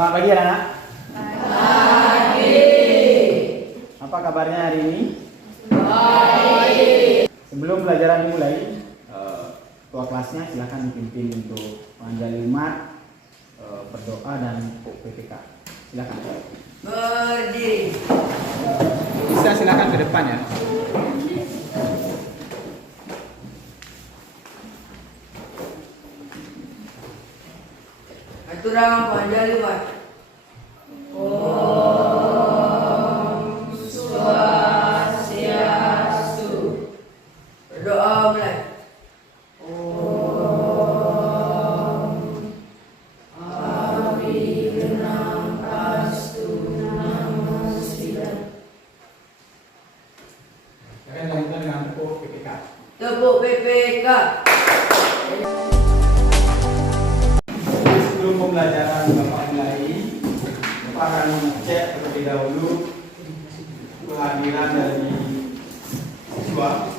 Selamat pagi anak-anak. Pagi. Apa kabarnya hari ini? Baik. Sebelum pelajaran dimulai, ketua kelasnya silakan dipimpin untuk menjalani umat, berdoa dan PPK. Silakan. Berdiri. Bisa silakan ke depan ya. Aturang Panjaliwat. Om Swastiastu. Berdoa mulai. Om Abhidhamma Astu Namaskar. Silakan lanjutkan dengan tepuk PPK. Tepuk PPK. Sebelum pembelajaran Bapak mulai, Bapak akan mengecek terlebih dahulu kehadiran dari siswa.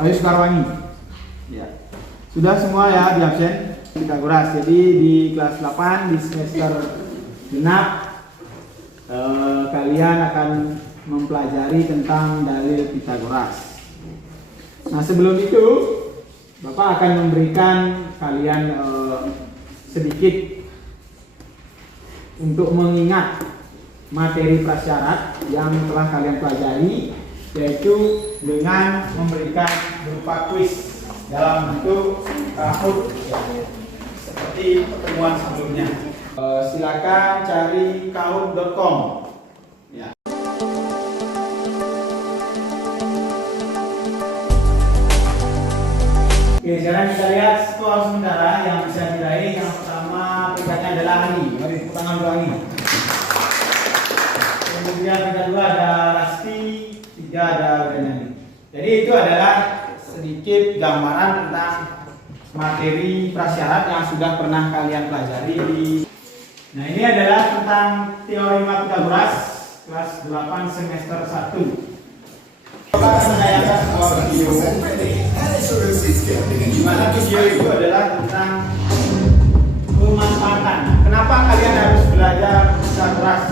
Ayo Sukarwangi. Ya. Sudah semua ya di absen Pitagoras. Jadi di kelas 8 di semester genap kalian akan mempelajari tentang dalil Pitagoras. Nah, sebelum itu Bapak akan memberikan kalian sedikit untuk mengingat materi prasyarat yang telah kalian pelajari, yaitu dengan memberikan berupa kuis dalam bentuk Kahoot seperti pertemuan sebelumnya. Silakan cari kahoot.com. Ya. Oke, sekarang kita lihat skor sementara yang bisa diraih. Yang pertama peringkatnya adalah Ani. Mari tepuk tangan untuk Ani. Kemudian peringkat 2 ada Rasti, 3 ada Granani. Jadi itu adalah sedikit gambaran tentang materi prasyarat yang sudah pernah kalian pelajari di. Nah, ini adalah tentang teorema Pitagoras kelas 8 semester 1. Kita akan menayangkan sebuah video. Di mana video itu adalah tentang pemanfaatan. Kenapa kalian harus belajar Pitagoras?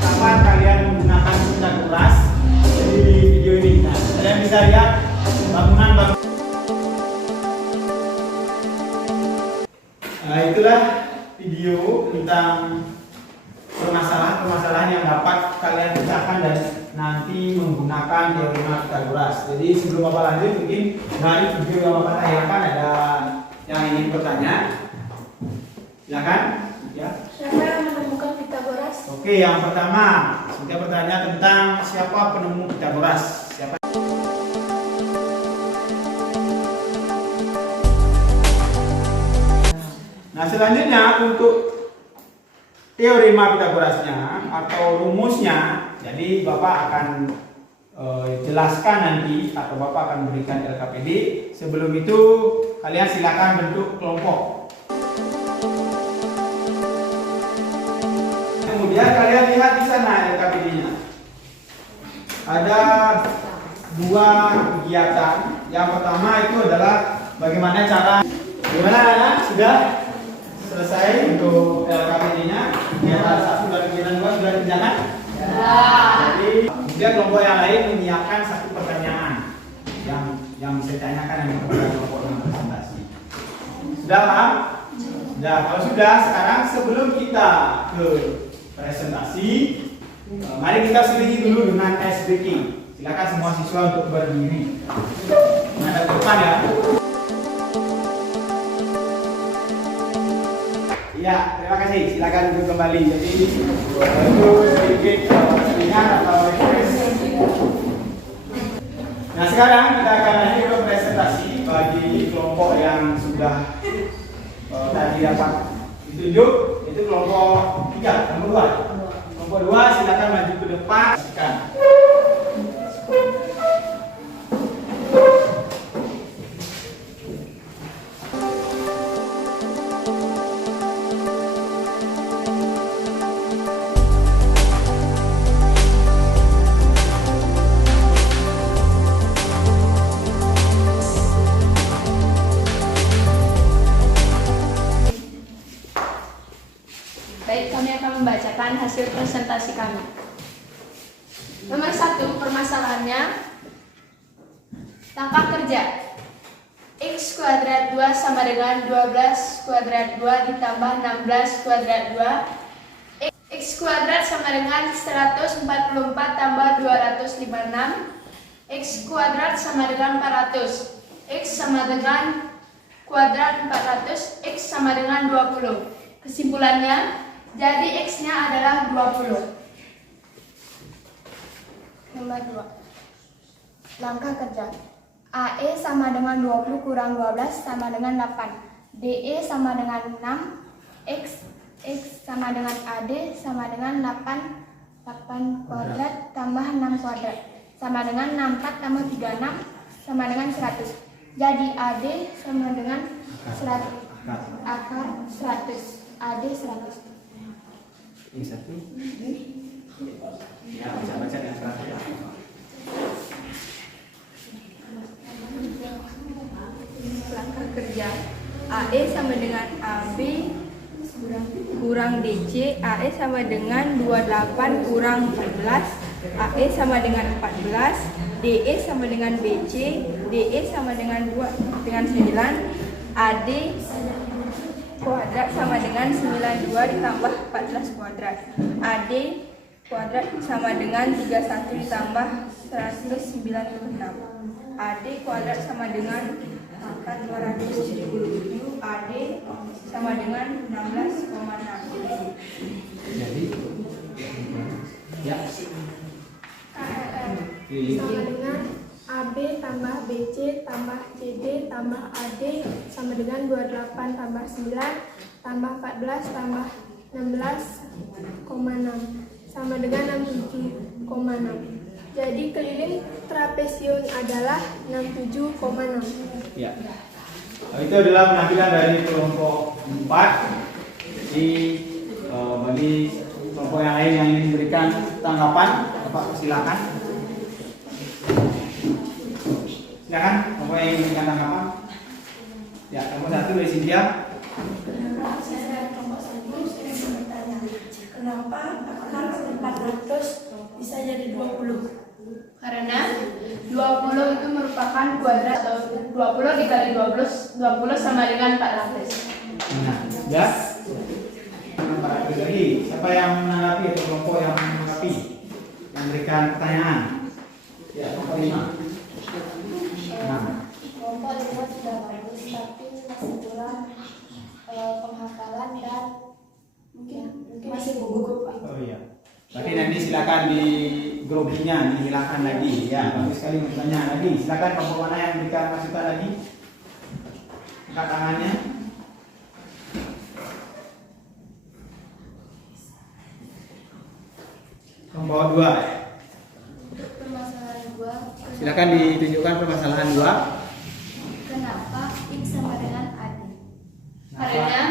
Kapan kalian menggunakan Pitagoras? Jadi di video ini, nah, kalian bisa lihat bangunan. Nah, itulah video tentang permasalahan yang dapat kalian pecahkan dan nanti menggunakan teorema Pitagoras. Jadi sebelum Bapak lanjut, mungkin dari video yang Bapak tayangkan ada yang ingin bertanya. Silakan. Ya. Siapa yang menemukan Pitagoras? Oke, yang pertama kita bertanya tentang siapa penemu Pitagoras. Siapa? Nah, selanjutnya untuk teorema Pitagorasnya atau rumusnya, jadi Bapak akan jelaskan nanti atau Bapak akan berikan LKPD. Sebelum itu kalian silakan bentuk kelompok. Kemudian kalian lihat di sana LKPD-nya. Ada dua kegiatan. Yang pertama itu adalah bagaimana cara. Gimana anak? Sudah selesai untuk LKPD-nya? Kegiatan 1 dan kegiatan 2 sudah dikerjakan? Ya. Jadi kemudian kelompok yang lain menyiapkan satu pertanyaan yang bisa ditanyakan kepada kelompok yang presentasi. Sudah paham? Sudah. Kalau sudah, sekarang sebelum kita ke presentasi, mari kita selidiki dulu dengan ice breaking. Silakan semua siswa untuk berdiri. Menghadap ke depan ya. Ya, terima kasih. Silakan duduk kembali. Jadi itu sedikit ringan atau refresh. Nah, sekarang kita akan lanjut ke presentasi bagi kelompok yang sudah tadi dapat ditunjuk. Itu kelompok 3, nomor 2. Kelompok 2 silakan maju ke depan. membacakan hasil presentasi kami. Nomor 1, permasalahannya. Langkah kerja. X kuadrat 2 sama dengan 12 kuadrat 2 ditambah 16 kuadrat 2. X kuadrat sama dengan 144 tambah 256. X kuadrat sama dengan 400. X sama dengan kuadrat 400. X sama dengan 20. Kesimpulannya, jadi X-nya adalah 20. Nomor 2. Langkah kerja. AE sama dengan 20 kurang 12 sama dengan 8. DE sama dengan 6. X sama dengan AD sama dengan 8 kuadrat tambah 6 kuadrat sama dengan 64 tambah 36 sama dengan 100. Jadi AD sama dengan 100 akar 100. AD 100. Ini satu. Ya, baca-baca yang terakhir. Langkah kerja. AE sama dengan AB kurang DC. AE sama dengan 28 kurang 14. AE sama dengan 14. DE sama dengan BC. DE sama dengan 9. AD kuadrat sama dengan 92 ditambah 14 kuadrat. AD kuadrat sama dengan 31 ditambah 196. AD kuadrat sama dengan angka 277. AD sama dengan 16,6. Jadi ya. Sama dengan AB tambah BC tambah CD tambah AD sama dengan 28 tambah 9 tambah 14 tambah 16,6 sama dengan 67,6. Jadi keliling trapesium adalah 67,6. Ya. Itu adalah penampilan dari kelompok 4. Jadi bagi kelompok yang lain yang ingin memberikan tanggapan, Bapak silakan. Silakan, kelompok yang ingin memberikan tanggapan. Ya, kelompok 1 dari Cynthia. Kenapa akar 400 bisa jadi 20? Karena 20 itu merupakan kuadrat, atau 20 dikali 20 sama dengan 400. Nah, ya. Lagi, siapa yang menanggapi atau kelompok yang menanggapi, yang memberikan pertanyaan? Ya, kelompok 5. Nah. Kelompok 5 sudah bagus, tapi masih kurang penghafalan dan mungkin masih gugup. Oh iya. Berarti nanti silakan di groginya dihilangkan lagi. Ya, bagus sekali bertanya lagi. Silakan kelompok mana yang memberikan masukan lagi? Angkat tangannya. Kelompok 2. Untuk permasalahan 2, Silakan ditunjukkan permasalahan 2. kenapa X sama dengan AD? Karena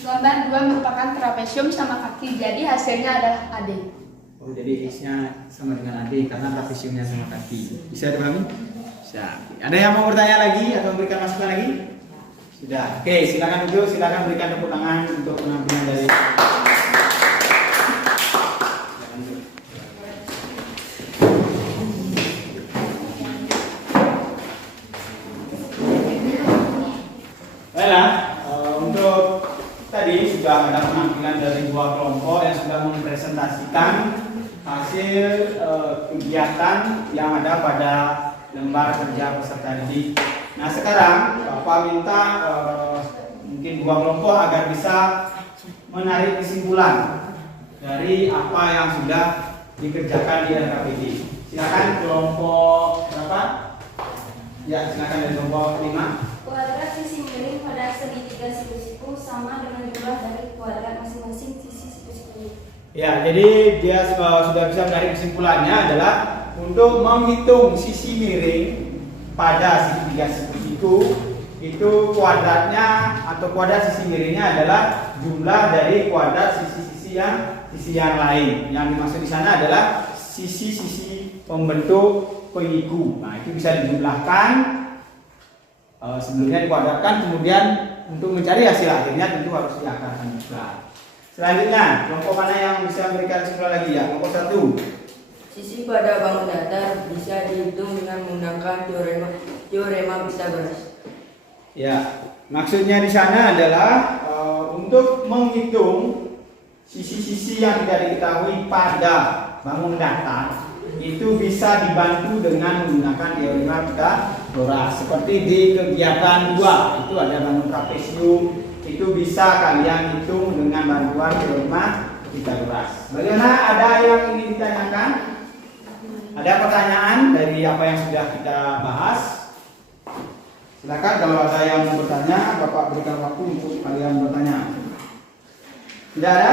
gambar 2 merupakan trapesium sama kaki, jadi hasilnya adalah AD. Oh, jadi X-nya sama dengan AD karena trapesiumnya sama kaki. Bisa dipahami? Bisa. Ada yang mau bertanya lagi atau memberikan masukan lagi? Sudah. Oke, silakan duduk, silakan berikan tepuk tangan untuk penampilan dari untuk tadi sudah ada penampilan dari dua kelompok yang sudah mempresentasikan hasil kegiatan yang ada pada lembar kerja peserta didik. Nah, sekarang Bapak minta mungkin dua kelompok agar bisa menarik kesimpulan dari apa yang sudah dikerjakan di LKPD. Silakan kelompok berapa? Ya, silakan dari kelompok 5. Kuadrat sisi miring pada segitiga siku-siku sama dengan jumlah dari kuadrat masing-masing sisi siku-siku. Ya, jadi dia sudah bisa menarik kesimpulannya adalah untuk menghitung sisi miring pada segitiga siku-siku itu kuadratnya atau kuadrat sisi miringnya adalah jumlah dari kuadrat sisi-sisi yang lain. Yang dimaksud di sana adalah sisi-sisi pembentuk penyiku. Nah, itu bisa dijumlahkan. Sebelumnya dikuadratkan, kemudian untuk mencari hasil akhirnya tentu harus diakarkan juga. Selanjutnya, kelompok mana yang bisa memberikan kesimpulan lagi ya? Kelompok 1. Sisi pada bangun datar bisa dihitung dengan menggunakan teorema Pythagoras. Ya, maksudnya di sana adalah untuk menghitung sisi-sisi yang tidak diketahui pada bangun datar itu bisa dibantu dengan menggunakan teorema Pythagoras. Seperti di kegiatan 2 itu ada bangun trapesium, itu bisa kalian hitung dengan bantuan teorema Pythagoras. Bagaimana, ada yang ingin ditanyakan? Ada pertanyaan dari apa yang sudah kita bahas? Silakan kalau ada yang mau bertanya, Bapak berikan waktu untuk kalian bertanya. Tidak ada?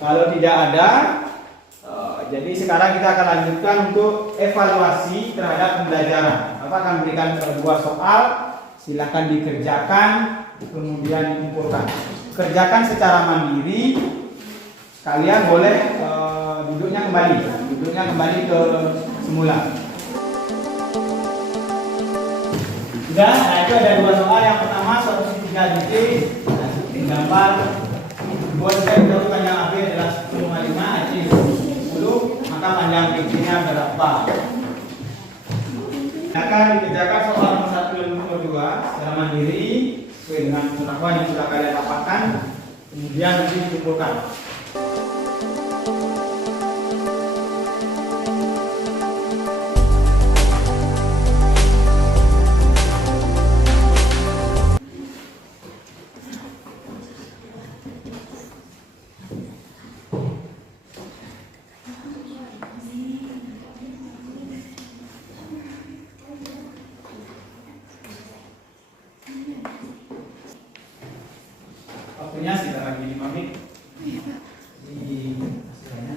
Kalau tidak ada, jadi sekarang kita akan lanjutkan untuk evaluasi terhadap pembelajaran. Bapak akan memberikan 2 soal, silakan dikerjakan, kemudian dikumpulkan. Kerjakan secara mandiri. Kalian boleh duduknya kembali ke semula. Sudah, nah itu ada 2 soal. Yang pertama solusi 3 detik. Gambar buat saya tahu panjang AB adalah 10,5, AC 10, maka panjang BC-nya berapa? Akan dikerjakan soal nomor 1 dan nomor 2 secara mandiri sesuai dengan pengetahuan yang sudah kalian dapatkan, kemudian nanti dikumpulkan. Waktunya sekitar lagi 5 menit. Ini hasilnya.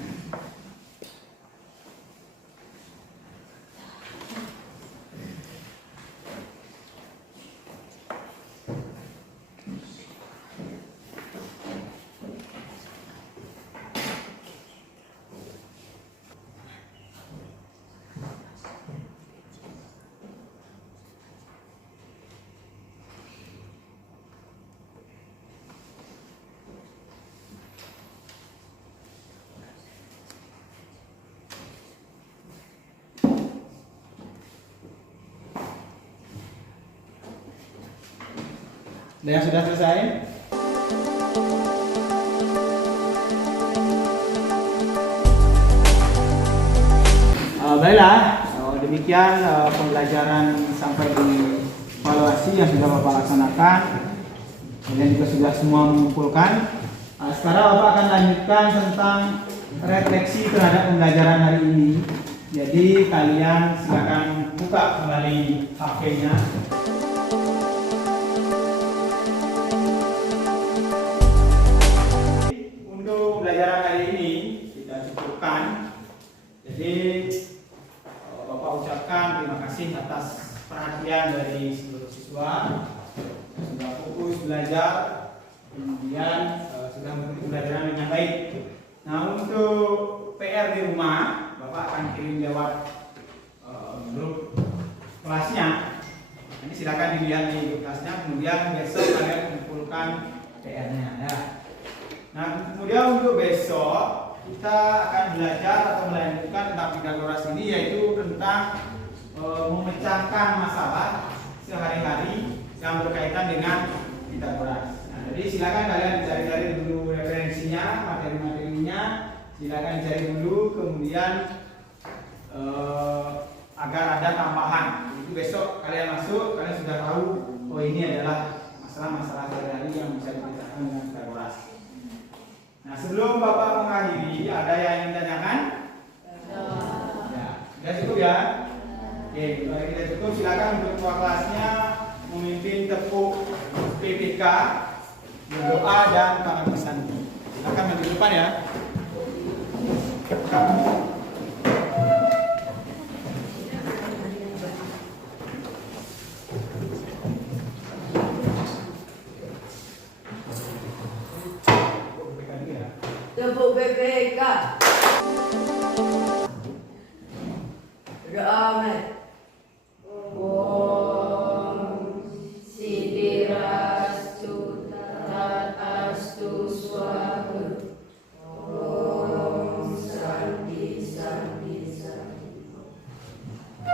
Ada yang sudah selesai? Baiklah, demikian pembelajaran sampai di evaluasi yang sudah Bapak laksanakan. Kalian juga sudah semua mengumpulkan. Sekarang Bapak akan lanjutkan tentang refleksi terhadap pembelajaran hari ini. Jadi kalian silakan buka kembali HP-nya. Pembelajaran hari ini kita cukupkan. Jadi Bapak ucapkan terima kasih atas perhatian dari seluruh siswa, sudah fokus belajar, kemudian sudah mengikuti pembelajaran dengan baik. Nah, untuk PR di rumah Bapak akan kirim lewat grup kelasnya. Ini silakan dilihat di grup kelasnya, kemudian besok kalian kumpulkan PR-nya ya. Nah, kemudian untuk besok kita akan belajar atau melanjutkan tentang Pythagoras ini, yaitu tentang memecahkan masalah sehari-hari yang berkaitan dengan Pythagoras. Nah, jadi silakan kalian cari-cari dulu referensinya, materi-materinya, silakan cari dulu, kemudian agar ada tambahan. Itu besok kalian masuk, kalian sudah tahu, oh ini adalah masalah-masalah sehari-hari yang bisa dipecahkan dengan Pythagoras. Nah, sebelum Bapak mengakhiri, ada yang ingin tanyakan? Ya, sudah cukup ya? Oke, kalau kita cukup, silakan untuk ketua kelasnya memimpin tepuk PPK, berdoa dan tangan pesan. Silakan maju depan ya. Tepuk PPK.